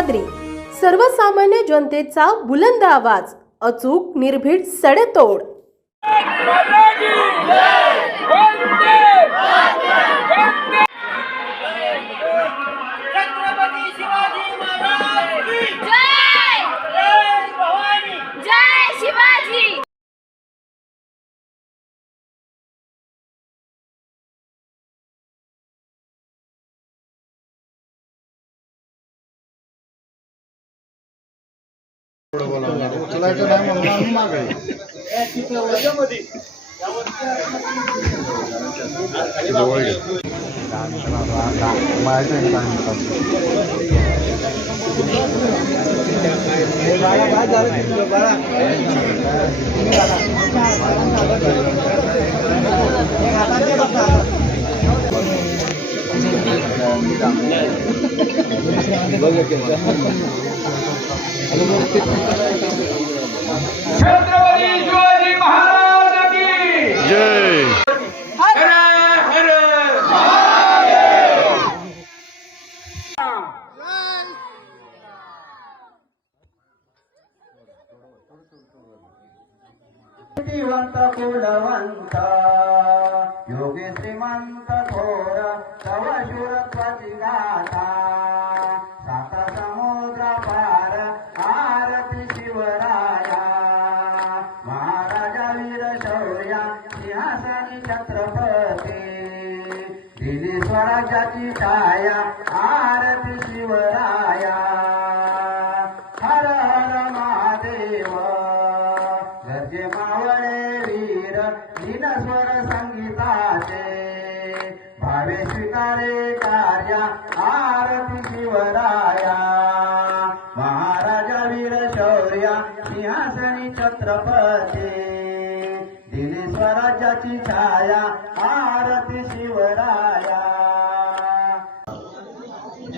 सह्याद्री सर्वसामान्य जनतेचा बुलंद आवाज अचूक निर्भीड सडेतोड. उचलायचं नाही म्हणून आम्ही मागे जवळ घे. छत्रपती शिवाजी महाराज की जय. हर हर. श्रीमंत कुलवंत योगी श्रीमंत थोर तव शूरत्वाची सिंहासनी छत्रपती. दिली स्वराज्याची छाया आरती शिवराया. हर हर महादेव. गरजे मावळे वीर दिन स्वर संगीताचे. भावे स्वीकारे कार्या आरती शिवराया. महाराजा वीर शौर्या सिंहासनी छत्रपती. दिली छाया आरती शिवराया.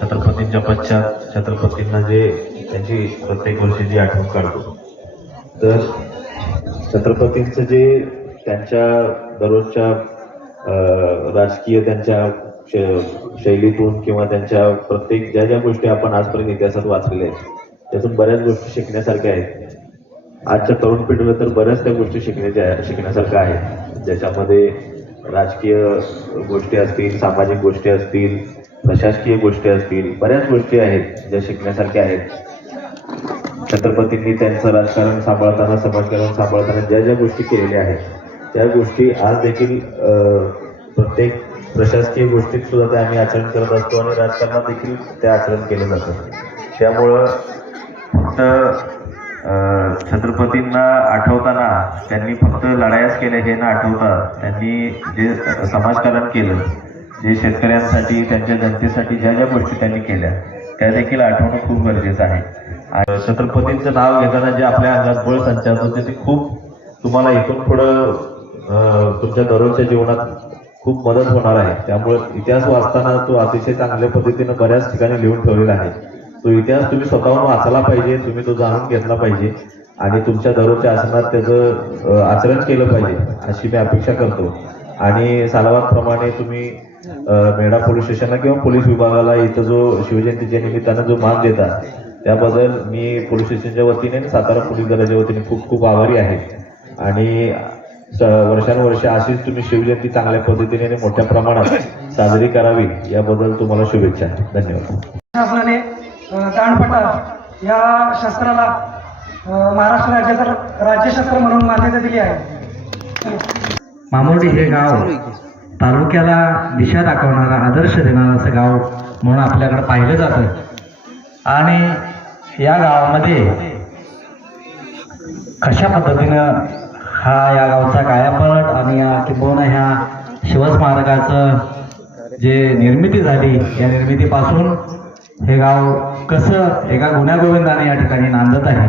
छत्रपतींच्या पश्चात छत्रपतींना जे त्यांची प्रत्येक वर्षी आठवण काढतो. तर छत्रपतींचं जे त्यांच्या दररोजच्या अं, राजकीय त्यांच्या शैलीतून किंवा त्यांच्या प्रत्येक ज्या ज्या गोष्टी आपण आजपर्यंत इतिहासात वाचलेल्या आहेत त्यातून बऱ्याच गोष्टी शिकण्यासारख्या आहेत. आजच्या तरुण पिढीला तर बऱ्याच त्या गोष्टी शिकण्याच्या शिकण्यासारख्या आहेत. ज्याच्यामध्ये राजकीय गोष्टी असतील सामाजिक गोष्टी असतील प्रशासकीय गोष्टी असतील बऱ्याच गोष्टी आहेत ज्या शिकण्यासारख्या आहेत. छत्रपतींनी त्यांचं राजकारण सांभाळताना समाजकारण सांभाळताना ज्या ज्या गोष्टी केलेल्या आहेत त्या गोष्टी आज देखील प्रत्येक प्रशासकीय गोष्टीत सुद्धा त्या आम्ही आचरण करत असतो आणि राजकारणात देखील ते आचरण केलं जातं त्यामुळं फक्त छत्रपतींना आठवताना त्यांनी फक्त लढायाच केल्या हे ना आठवता त्यांनी जे समाजकारण केलं जे शेतकऱ्यांसाठी त्यांच्या जनतेसाठी ज्या ज्या गोष्टी त्यांनी केल्या त्या देखील आठवणं खूप गरजेचं आहे. छत्रपतींचं नाव घेताना जे आपल्या अंगात बळ संचार होते ते खूप तुम्हाला इथून पुढं तुमच्या दररोजच्या जीवनात खूप मदत होणार आहे. त्यामुळे इतिहास वाचताना तो अतिशय चांगल्या पद्धतीनं बऱ्याच ठिकाणी लिहून ठेवलेला आहे. तो इतिहास तुम्ही स्वतःहून वाचला पाहिजे तुम्ही तो जाणून घेतला पाहिजे आणि तुमच्या दररोजच्या आसनात त्याचं आचरण केलं पाहिजे अशी मी अपेक्षा करतो. आणि सालावादप्रमाणे तुम्ही मेढा पोलीस स्टेशनला किंवा पोलीस विभागाला इथं जो शिवजयंतीच्या निमित्तानं जो मान देता त्याबद्दल मी पोलीस स्टेशनच्या वतीने आणि सातारा पोलीस दलाच्या वतीने खूप खूप आभारी आहे. आणि वर्षानुवर्ष अशीच तुम्ही शिवजयंती चांगल्या पद्धतीने आणि मोठ्या प्रमाणात साजरी करावी याबद्दल तुम्हाला शुभेच्छा. धन्यवाद. शासनाने या शस्त्राला महाराष्ट्र राज्याचं राज्यशस्त्र म्हणून मान्यता दिली आहे. मामुर्डी हे गाव तालुक्याला दिशा दाखवणारा आदर्श देणारं असं गाव म्हणून आपल्याकडे पाहिलं जातं. आणि या गावामध्ये कशा पद्धतीनं हा या गावचा कायापट आणि या किंबहुना ह्या शिवस्मारकाचं जे निर्मिती झाली या निर्मितीपासून हे गाव कसं एका गुण्यागोविंदाने या ठिकाणी नांदत आहे